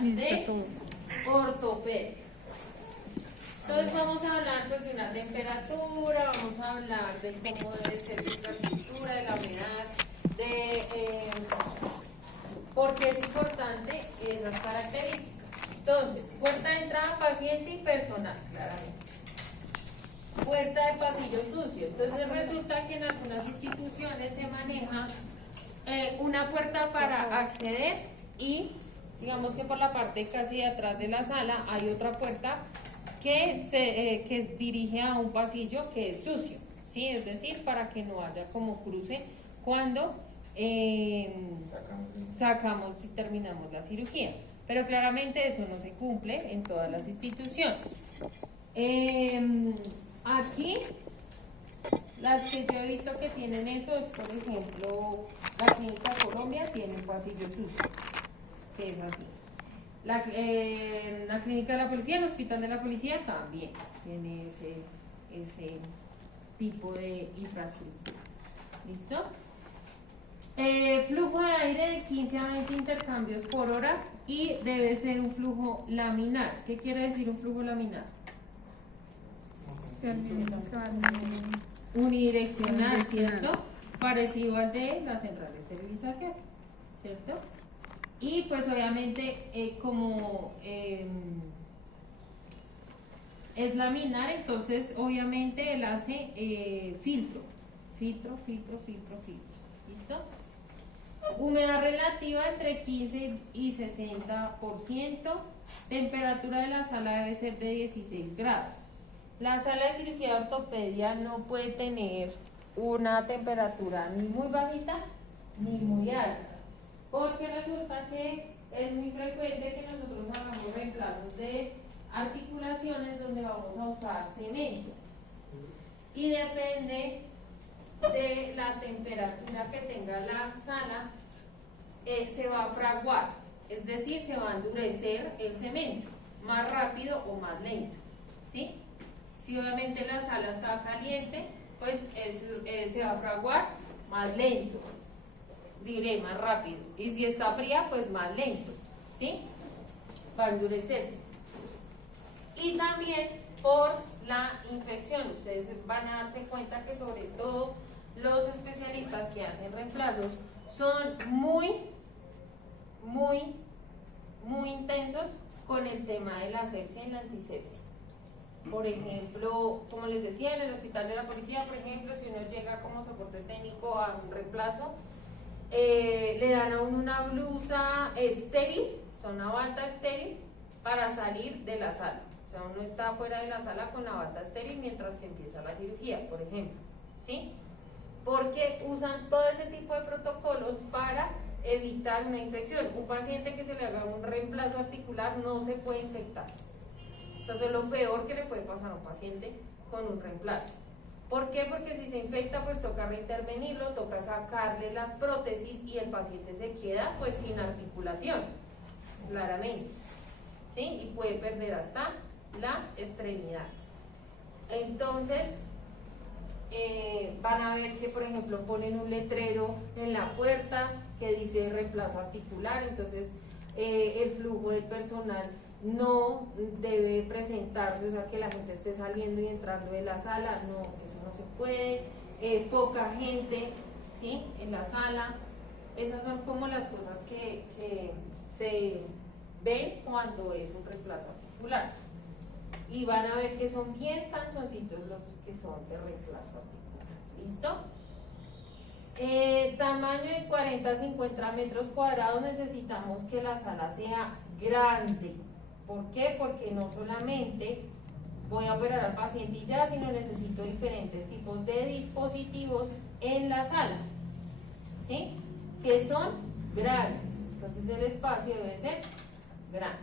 de ortopedia. Entonces vamos a hablar pues de una temperatura, vamos a hablar de cómo debe ser su infraestructura, de la humedad, de por qué es importante esas características. Entonces, puerta de entrada, paciente y personal, claramente. Puerta de pasillo sucio. Entonces resulta que en algunas instituciones se maneja una puerta para acceder y digamos que por la parte casi de atrás de la sala hay otra puerta que dirige a un pasillo que es sucio, ¿sí? Es decir, para que no haya como cruce cuando sacamos y terminamos la cirugía. Pero claramente eso no se cumple en todas las instituciones. Aquí, las que yo he visto que tienen eso es, por ejemplo, la Clínica Colombia tiene un pasillo sucio, que es así. La Clínica de la Policía, el Hospital de la Policía también tiene ese tipo de infraestructura. ¿Listo? Flujo de aire de 15 a 20 intercambios por hora y debe ser un flujo laminar. ¿Qué quiere decir un flujo laminar? Unidireccional, ¿cierto? Parecido al de la central de esterilización, ¿cierto? Y pues obviamente como es laminar, entonces obviamente él hace filtro. ¿Listo? Humedad relativa entre 15 y 60%. Temperatura de la sala debe ser de 16 grados. La sala de cirugía de ortopedia no puede tener una temperatura ni muy bajita ni muy alta, porque resulta que es muy frecuente que nosotros hagamos reemplazos de articulaciones donde vamos a usar cemento. Y depende de la temperatura que tenga la sala, se va a fraguar, es decir, se va a endurecer el cemento, más rápido o más lento, ¿sí? Si obviamente la sala está caliente, pues se va a fraguar más lento, diré más rápido, y si está fría, pues más lento, ¿sí? Para endurecerse. Y también por la infección, ustedes van a darse cuenta que sobre todo los especialistas que hacen reemplazos son muy intensos con el tema de la asepsia y la antisepsia. Por ejemplo, como les decía, en el Hospital de la Policía, por ejemplo, si uno llega como soporte técnico a un reemplazo, le dan a uno una blusa estéril, o sea, una bata estéril para salir de la sala. O sea, uno está fuera de la sala con la bata estéril mientras que empieza la cirugía, por ejemplo, ¿sí? Porque usan todo ese tipo de protocolos para evitar una infección. Un paciente que se le haga un reemplazo articular no se puede infectar. O sea, eso es lo peor que le puede pasar a un paciente con un reemplazo. ¿Por qué? Porque si se infecta, pues toca reintervenirlo, toca sacarle las prótesis y el paciente se queda pues sin articulación, claramente, ¿sí? Y puede perder hasta la extremidad. Entonces, van a ver que, por ejemplo, ponen un letrero en la puerta que dice reemplazo articular, entonces el flujo del personal no debe presentarse, o sea, que la gente esté saliendo y entrando de la sala, no, eso no se puede, poca gente, ¿sí? En la sala. Esas son como las cosas que se ven cuando es un reemplazo articular. Y van a ver que son bien cansoncitos los que son de reemplazo articular. ¿Listo? Tamaño de 40 a 50 metros cuadrados. Necesitamos que la sala sea grande. ¿Por qué? Porque no solamente voy a operar al paciente y ya, sino necesito diferentes tipos de dispositivos en la sala, ¿sí? Que son grandes. Entonces el espacio debe ser grande.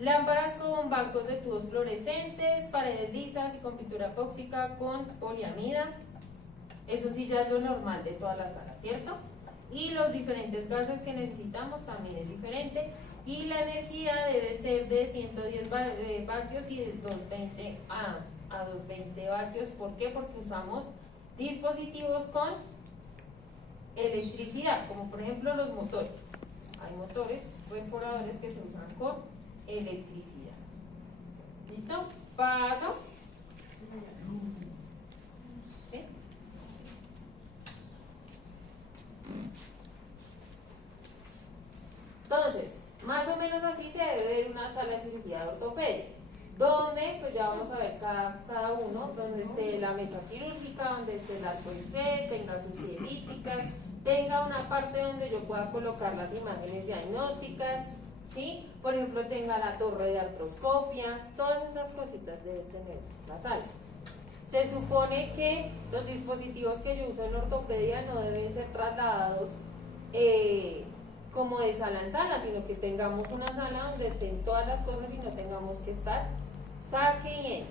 Lámparas con bancos de tubos fluorescentes, paredes lisas y con pintura epóxica con poliamida. Eso sí ya es lo normal de toda la sala, ¿cierto? Y los diferentes gases que necesitamos también es diferente. Y la energía debe ser de 110 vatios y de 220 a 220 vatios. ¿Por qué? Porque usamos dispositivos con electricidad, como por ejemplo los motores. hay motores perforadores que se usan con electricidad. ¿Listo? Paso. ¿Sí? Entonces, más o menos así se debe ver una sala de cirugía de ortopedia, donde pues ya vamos a ver cada uno, donde esté la mesa quirúrgica, donde esté el arco en C, tenga sus elípticas, tenga una parte donde yo pueda colocar las imágenes diagnósticas, ¿sí? Por ejemplo, tenga la torre de artroscopia, todas esas cositas debe tener la sala. Se supone que los dispositivos que yo uso en ortopedia no deben ser trasladados como de sala en sala, sino que tengamos una sala donde estén todas las cosas y no tengamos que estar saque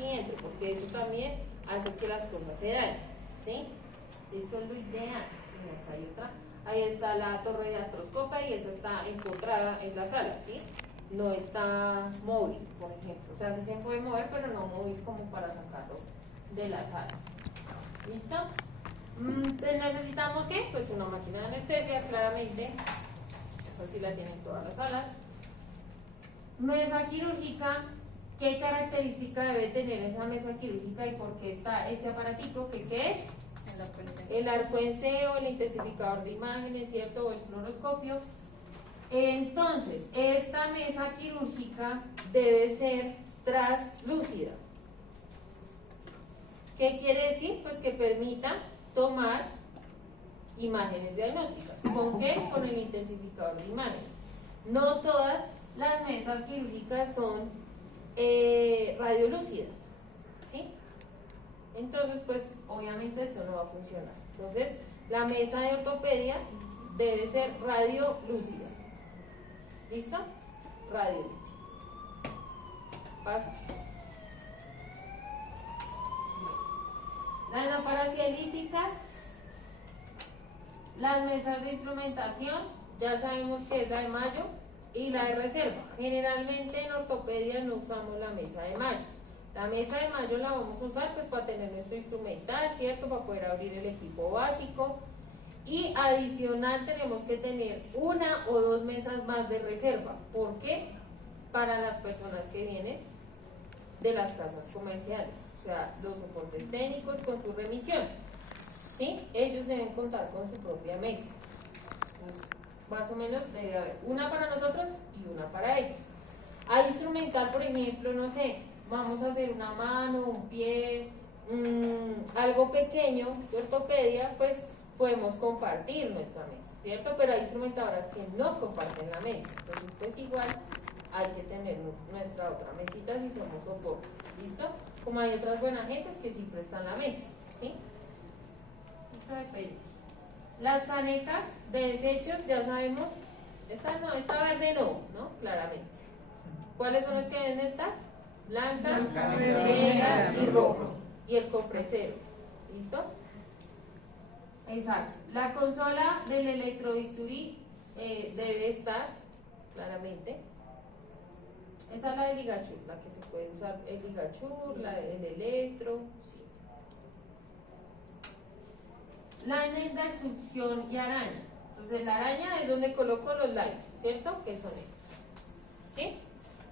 y entre, porque eso también hace que las cosas se dañen, ¿sí? Eso es lo ideal. Mira, acá hay otra. Ahí está la torre de artroscopia y esa está empotrada en la sala, ¿sí? No está móvil, por ejemplo. O sea, sí se puede mover, pero no móvil como para sacarlo de la sala. ¿Listo? ¿Necesitamos qué? Pues una máquina de anestesia, claramente. Esa sí la tienen todas las salas. Mesa quirúrgica. ¿Qué característica debe tener esa mesa quirúrgica y por qué está este aparatito? ¿Qué es? El arco en C o el intensificador de imágenes, ¿cierto? O el fluoroscopio. Entonces, esta mesa quirúrgica debe ser translúcida. ¿Qué quiere decir? Pues que permita tomar imágenes diagnósticas. ¿Con qué? Con el intensificador de imágenes. No todas las mesas quirúrgicas son radiolúcidas, ¿sí? Entonces, pues, obviamente esto no va a funcionar. Entonces, la mesa de ortopedia debe ser radiolúcida. ¿Listo? Radiolúcida. Pasa. Las lámparas cielíticas, las mesas de instrumentación, ya sabemos que es la de Mayo y la de reserva. Generalmente en ortopedia no usamos la mesa de Mayo. La mesa de Mayo la vamos a usar pues para tener nuestro instrumental, ¿cierto? Para poder abrir el equipo básico. Y adicional tenemos que tener una o dos mesas más de reserva. ¿Por qué? Para las personas que vienen de las casas comerciales. O sea, los soportes técnicos con su remisión. ¿Sí? Ellos deben contar con su propia mesa. Más o menos debe haber una para nosotros y una para ellos. A instrumental, por ejemplo, no sé, vamos a hacer una mano, un pie, algo pequeño de ortopedia, pues podemos compartir nuestra mesa, ¿cierto? Pero hay instrumentadoras que no comparten la mesa, entonces pues igual hay que tener nuestra otra mesita si somos soportes, ¿listo? Como hay otras buenas gentes que sí prestan la mesa, ¿sí? Esto depende. Las canetas de desechos, ya sabemos, esta no, esta verde no, claramente. ¿Cuáles son las que deben estar? Blanca, negra y rojo. Y el compresero. ¿Listo? Exacto. La consola del electrobisturí debe estar, claramente. Esa es la de ligachur, la que se puede usar el ligachur, la del electro, sí. Liner de succión y araña. Entonces la araña es donde coloco los liners, ¿cierto? Que son estos. ¿Sí?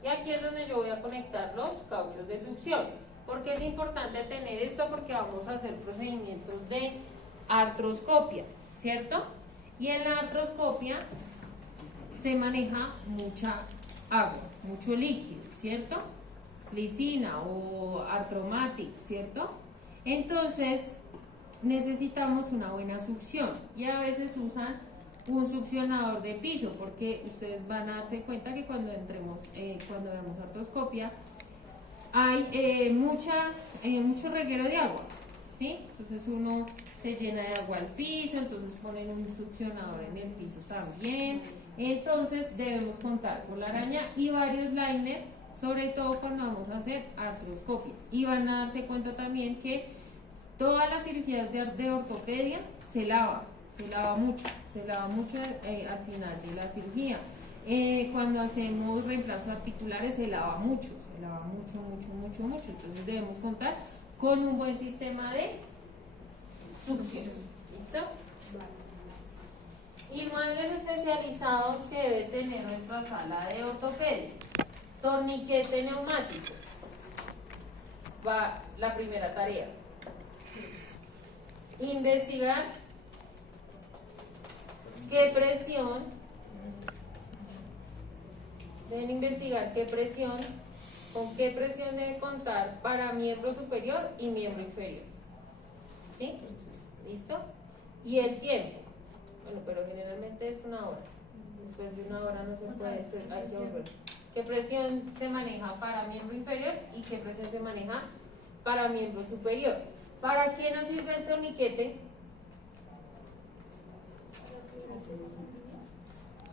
Y aquí es donde yo voy a conectar los cauchos de succión. ¿Por qué es importante tener esto? Porque vamos a hacer procedimientos de artroscopia, ¿cierto? Y en la artroscopia se maneja mucha agua, mucho líquido, ¿cierto? Glicina o artromatic, ¿cierto? Entonces necesitamos una buena succión y a veces usan un succionador de piso porque ustedes van a darse cuenta que cuando cuando veamos artroscopia hay mucho reguero de agua, ¿sí? Entonces uno se llena de agua al piso, entonces ponen un succionador en el piso también. Entonces debemos contar con la araña y varios liners, sobre todo cuando vamos a hacer artroscopia. Y van a darse cuenta también que todas las cirugías de ortopedia se lava mucho al final de la cirugía. Cuando hacemos reemplazos articulares se lava mucho. Entonces debemos contar con un buen sistema de succión. ¿Listo? Inmuebles especializados que debe tener nuestra sala de ortopedia. Torniquete neumático. Va la primera tarea. Investigar qué presión, deben investigar qué presión, con qué presión debe contar para miembro superior y miembro inferior. ¿Sí? ¿Listo? Y el tiempo. Bueno, pero generalmente es una hora. Después de una hora no se puede, hay que volver. ¿Qué presión se maneja para miembro inferior y qué presión se maneja para miembro superior? ¿Para qué nos sirve el torniquete?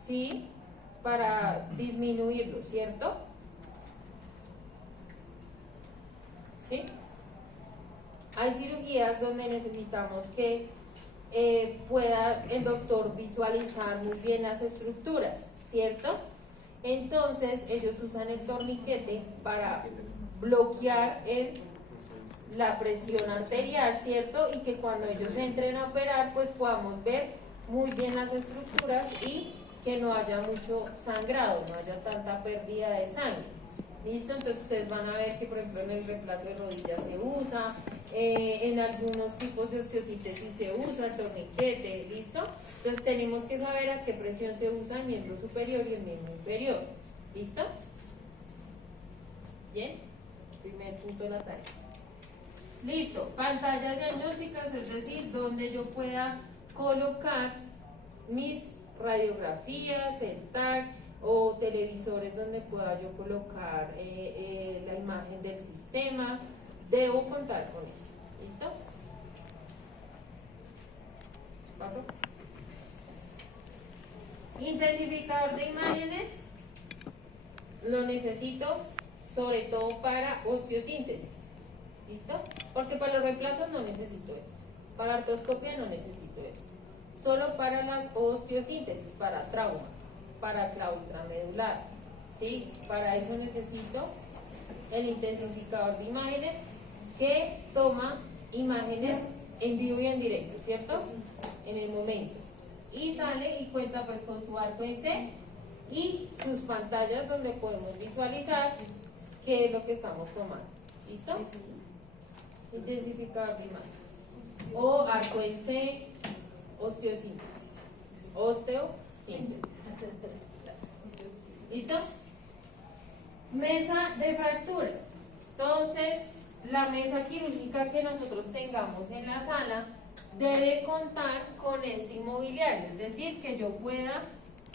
Sí, para disminuirlo, ¿cierto? ¿Sí? Hay cirugías donde necesitamos que pueda el doctor visualizar muy bien las estructuras, ¿cierto? Entonces ellos usan el torniquete para bloquear la presión arterial, ¿cierto? Y que cuando ellos entren a operar, pues podamos ver muy bien las estructuras y que no haya mucho sangrado, no haya tanta pérdida de sangre. ¿Listo? Entonces ustedes van a ver que por ejemplo en el reemplazo de rodillas se usa, en algunos tipos de osteosíntesis se usa el torniquete, ¿listo? Entonces tenemos que saber a qué presión se usa el miembro superior y el miembro inferior, ¿listo? Bien, primer punto de la tarea. Listo, pantallas diagnósticas, es decir, donde yo pueda colocar mis radiografías, el TAC o televisores donde pueda yo colocar la imagen del sistema. Debo contar con eso. ¿Listo? Paso. Intensificador de imágenes lo necesito sobre todo para osteosíntesis. ¿Listo? Porque para los reemplazos no necesito esto. Para la artroscopia no necesito esto. Solo para las osteosíntesis, para trauma, para clavo intramedular. ¿Sí? Para eso necesito el intensificador de imágenes que toma imágenes en vivo y en directo, ¿cierto? En el momento. Y sale y cuenta pues con su arco en C y sus pantallas donde podemos visualizar qué es lo que estamos tomando. ¿Listo? Intensificador de imágenes. O arco en C, osteosíntesis. Osteosíntesis. ¿Listo? Mesa de fracturas. Entonces, la mesa quirúrgica que nosotros tengamos en la sala debe contar con este inmobiliario, es decir, que yo pueda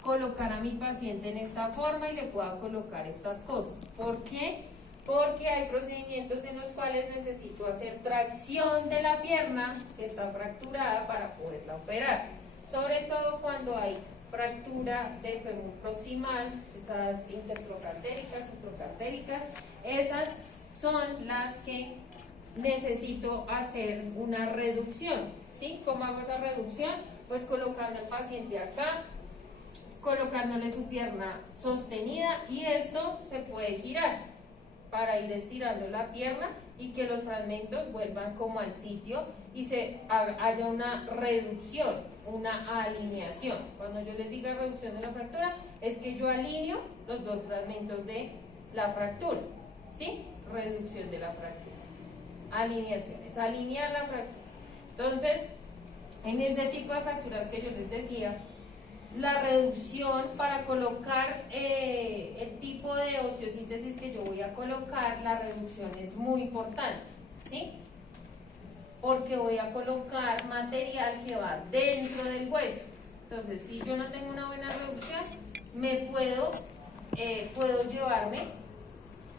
colocar a mi paciente en esta forma y le pueda colocar estas cosas. ¿Por qué? Porque hay procedimientos en los cuales necesito hacer tracción de la pierna que está fracturada para poderla operar, sobre todo cuando hay fractura de fémur proximal, esas interprocartéricas, esas son las que necesito hacer una reducción, ¿sí? ¿Cómo hago esa reducción? Pues colocando al paciente acá, colocándole su pierna sostenida y esto se puede girar para ir estirando la pierna y que los fragmentos vuelvan como al sitio y haya una reducción, una alineación. Cuando yo les diga reducción de la fractura, es que yo alineo los dos fragmentos de la fractura, ¿sí? Reducción de la fractura. Alineación, es alinear la fractura. Entonces, en ese tipo de fracturas que yo les decía, la reducción para colocar el tipo de osteosíntesis que yo voy a colocar, la reducción es muy importante, ¿sí? Porque voy a colocar material que va dentro del hueso. Entonces, si yo no tengo una buena reducción, puedo llevarme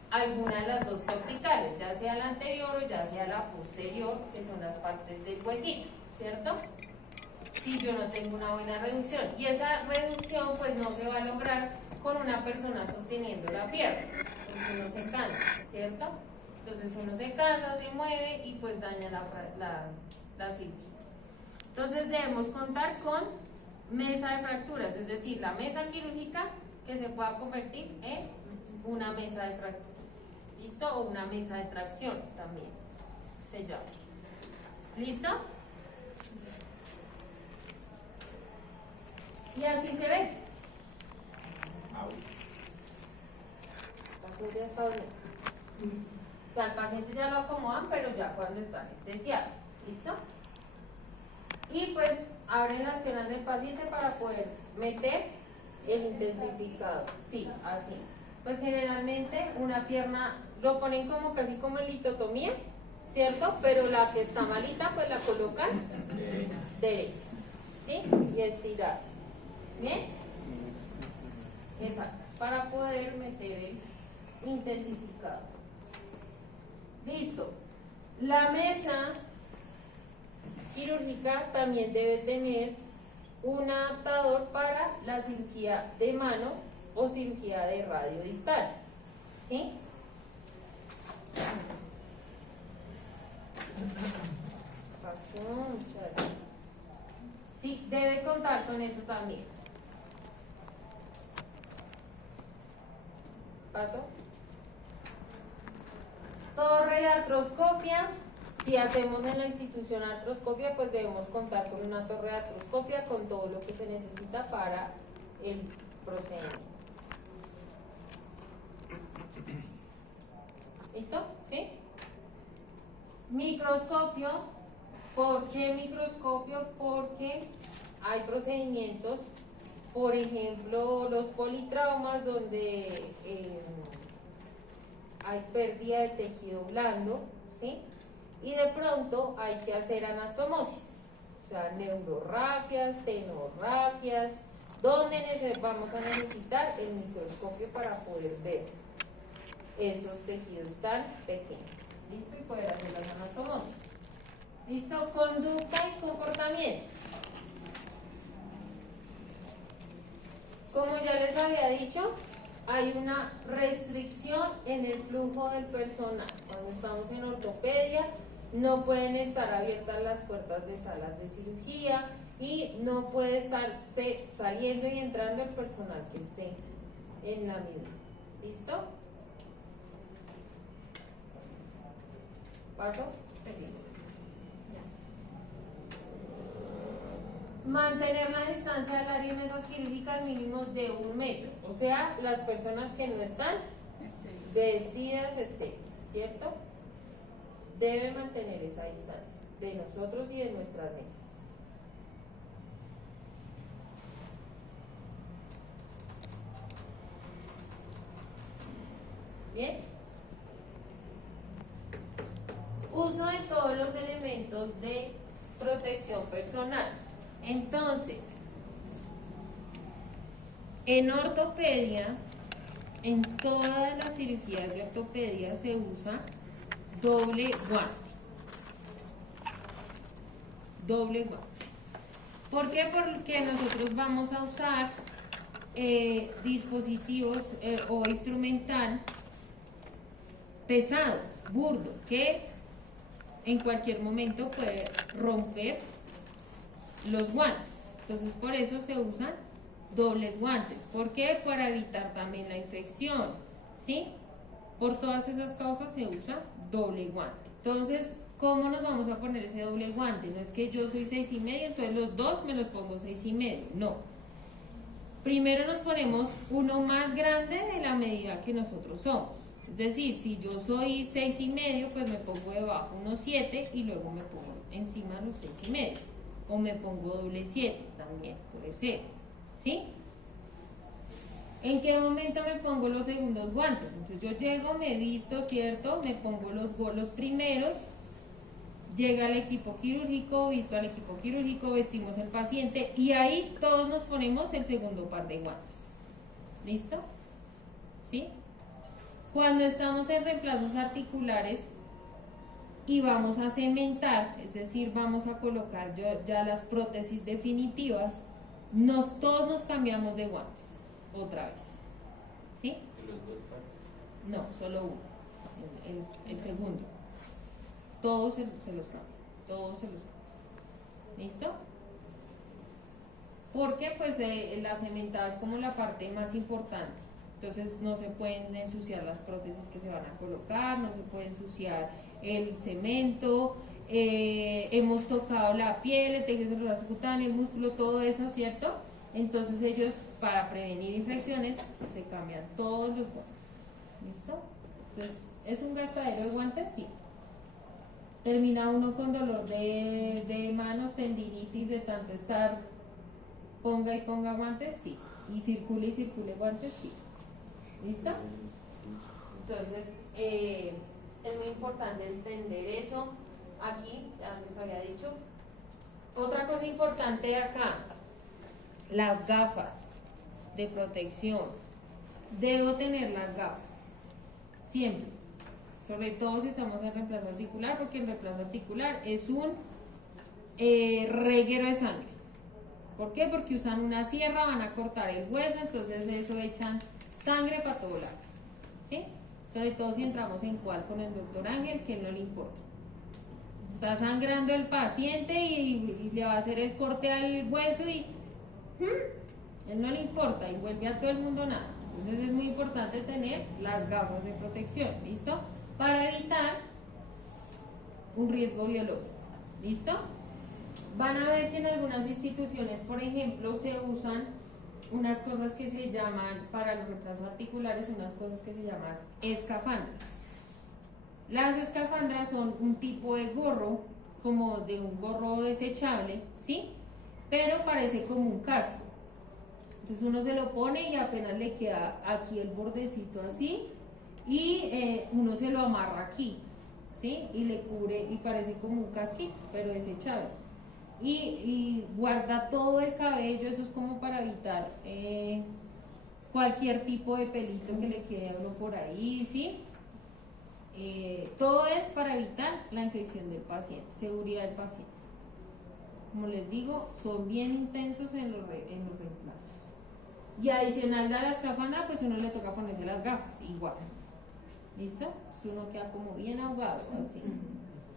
alguna de las dos corticales, ya sea la anterior o ya sea la posterior, que son las partes del huesito, ¿cierto? Si yo no tengo una buena reducción, y esa reducción pues no se va a lograr con una persona sosteniendo la pierna, porque uno se cansa, ¿cierto? Entonces uno se cansa, se mueve y pues daña la cirugía. Entonces debemos contar con mesa de fracturas, es decir, la mesa quirúrgica que se pueda convertir en una mesa de fracturas, ¿listo? O una mesa de tracción también se llama. ¿Listo? Y así se ve. Paciente hasta ahora. O sea, el paciente ya lo acomodan, pero ya cuando está anestesiado. ¿Listo? Y pues abren las piernas del paciente para poder meter el intensificador. Sí, así. Pues generalmente una pierna lo ponen como casi como en litotomía, ¿cierto? Pero la que está malita pues la colocan derecha, ¿sí? Y estirar. ¿Bien? Exacto. Para poder meter el intensificador. Listo. La mesa quirúrgica también debe tener un adaptador para la cirugía de mano o cirugía de radio distal. ¿Sí? Pasó, muchachos. Sí, debe contar con eso también. Paso. Torre de artroscopia. Si hacemos en la institución artroscopia, pues debemos contar con una torre de artroscopia con todo lo que se necesita para el procedimiento. ¿Listo? ¿Sí? Microscopio. ¿Por qué microscopio? Porque hay procedimientos, por ejemplo, los politraumas donde hay pérdida de tejido blando, ¿sí? Y de pronto hay que hacer anastomosis, o sea, neurorrafias, tenorrafias, donde vamos a necesitar el microscopio para poder ver esos tejidos tan pequeños. ¿Listo? Y poder hacer las anastomosis. ¿Listo? Conducta y comportamiento. Como ya les había dicho, hay una restricción en el flujo del personal. Cuando estamos en ortopedia, no pueden estar abiertas las puertas de salas de cirugía y no puede estar saliendo y entrando el personal que esté en la misma. ¿Listo? ¿Paso? Sí. Mantener la distancia del área de mesas quirúrgicas mínimo de 1 metro. O sea, las personas que no están vestidas estériles, ¿cierto? Deben mantener esa distancia de nosotros y de nuestras mesas. Bien. Uso de todos los elementos de protección personal. Entonces, en ortopedia, en todas las cirugías de ortopedia se usa doble guante. Doble guante. ¿Por qué? Porque nosotros vamos a usar dispositivos o instrumental pesado, burdo, que en cualquier momento puede romper los guantes. Entonces por eso se usan dobles guantes. ¿Por qué? Para evitar también la infección, ¿sí? Por todas esas causas se usa doble guante. Entonces, ¿cómo nos vamos a poner ese doble guante? No es que yo soy 6,5, entonces los dos me los pongo 6,5. No. Primero nos ponemos uno más grande de la medida que nosotros somos. Es decir, si yo soy 6,5, pues me pongo debajo unos 7 y luego me pongo encima los 6,5. O me pongo doble 7 también, puede ser. ¿Sí? ¿En qué momento me pongo los segundos guantes? Entonces yo llego, me visto, ¿cierto? Me pongo los primeros, llega el equipo quirúrgico, visto al equipo quirúrgico, vestimos al paciente y ahí todos nos ponemos el segundo par de guantes. ¿Listo? ¿Sí? Cuando estamos en reemplazos articulares y vamos a cementar, es decir, vamos a colocar ya las prótesis definitivas, todos nos cambiamos de guantes, otra vez. ¿Sí? No, solo uno, el segundo. Todos se los cambian, todos se los cambian. ¿Listo? Porque pues la cementada es como la parte más importante. Entonces no se pueden ensuciar las prótesis que se van a colocar, no se puede ensuciar el cemento, hemos tocado la piel, el tejido celular subcutáneo, el músculo, todo eso, ¿cierto? Entonces ellos, para prevenir infecciones, se cambian todos los guantes. ¿Listo? Entonces, ¿es un gastadero de guantes? Sí. ¿Termina uno con dolor de manos, tendinitis, de tanto estar ponga y ponga guantes? Sí. ¿Y circule guantes? Sí. ¿Listo? Entonces, es muy importante entender eso. Aquí, ya les había dicho. Otra cosa importante acá, las gafas de protección. Debo tener las gafas, siempre. Sobre todo si estamos en reemplazo articular, porque el reemplazo articular es un reguero de sangre. ¿Por qué? Porque usan una sierra, van a cortar el hueso, entonces eso echan sangre para todo lado. ¿Sí? Sobre todo si entramos en cual con el doctor Ángel, que no le importa. Está sangrando el paciente y le va a hacer el corte al hueso y él no le importa y vuelve a todo el mundo nada. Entonces es muy importante tener las gafas de protección, ¿listo? Para evitar un riesgo biológico, ¿listo? Van a ver que en algunas instituciones, por ejemplo, se usan unas cosas que se llaman, para los reemplazos articulares, unas cosas que se llaman escafandras. Las escafandras son un tipo de gorro, como de un gorro desechable, ¿sí? Pero parece como un casco. Entonces uno se lo pone y apenas le queda aquí el bordecito así y uno se lo amarra aquí, ¿sí? Y le cubre y parece como un casquito, pero desechable. Y guarda todo el cabello, eso es como para evitar cualquier tipo de pelito que le quede a uno por ahí, ¿sí? Todo es para evitar la infección del paciente, seguridad del paciente. Como les digo, son bien intensos en los reemplazos. Y adicional a la escafandra, pues uno le toca ponerse las gafas, igual. ¿Listo? Si uno queda como bien ahogado, así.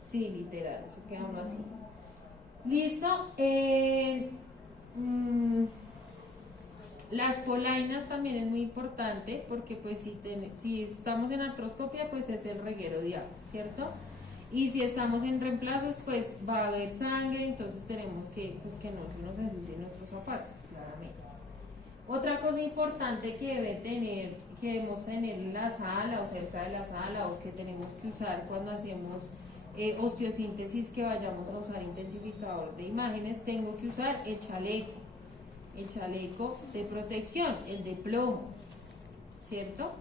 Sí, literal, eso queda uno así. ¿Listo? Las polainas también es muy importante porque pues si estamos en artroscopia pues es el reguero de agua, ¿cierto? Y si estamos en reemplazos pues va a haber sangre, entonces tenemos que pues que no se nos ensucien nuestros zapatos, claramente. Otra cosa importante que debemos tener en la sala o cerca de la sala o que tenemos que usar cuando hacemos osteosíntesis, que vayamos a usar intensificador de imágenes, tengo que usar el chaleco de protección, el de plomo, ¿cierto?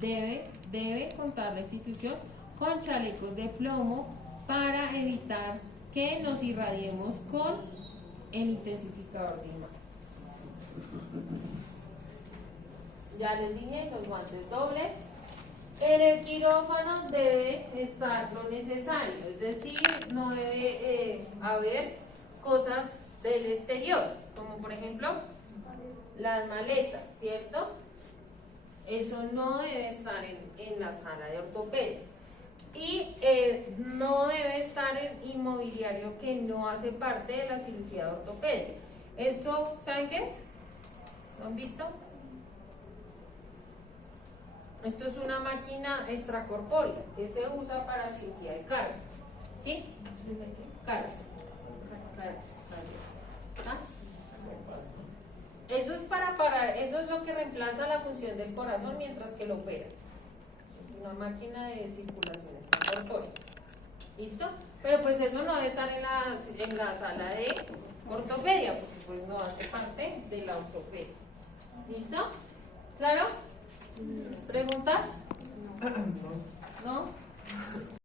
Debe contar la institución con chalecos de plomo para evitar que nos irradiemos con el intensificador de imágenes. Ya les dije, los guantes dobles. En el quirófano debe estar lo necesario, es decir, no debe haber cosas del exterior, como por ejemplo las maletas, ¿cierto? Eso no debe estar en la sala de ortopedia. Y no debe estar en inmobiliario que no hace parte de la cirugía de ortopedia. Esto, ¿saben qué es? ¿Lo han visto? Esto es una máquina extracorpórea que se usa para cirugía de carga. ¿Sí? Carga. ¿Ah? Eso es para parar, eso es lo que reemplaza la función del corazón mientras que lo opera. Es una máquina de circulación extracorpórea. ¿Listo? Pero pues eso no debe estar en la sala de ortopedia, porque pues no hace parte de la ortopedia. ¿Listo? ¿Claro? ¿Preguntas? ¿No?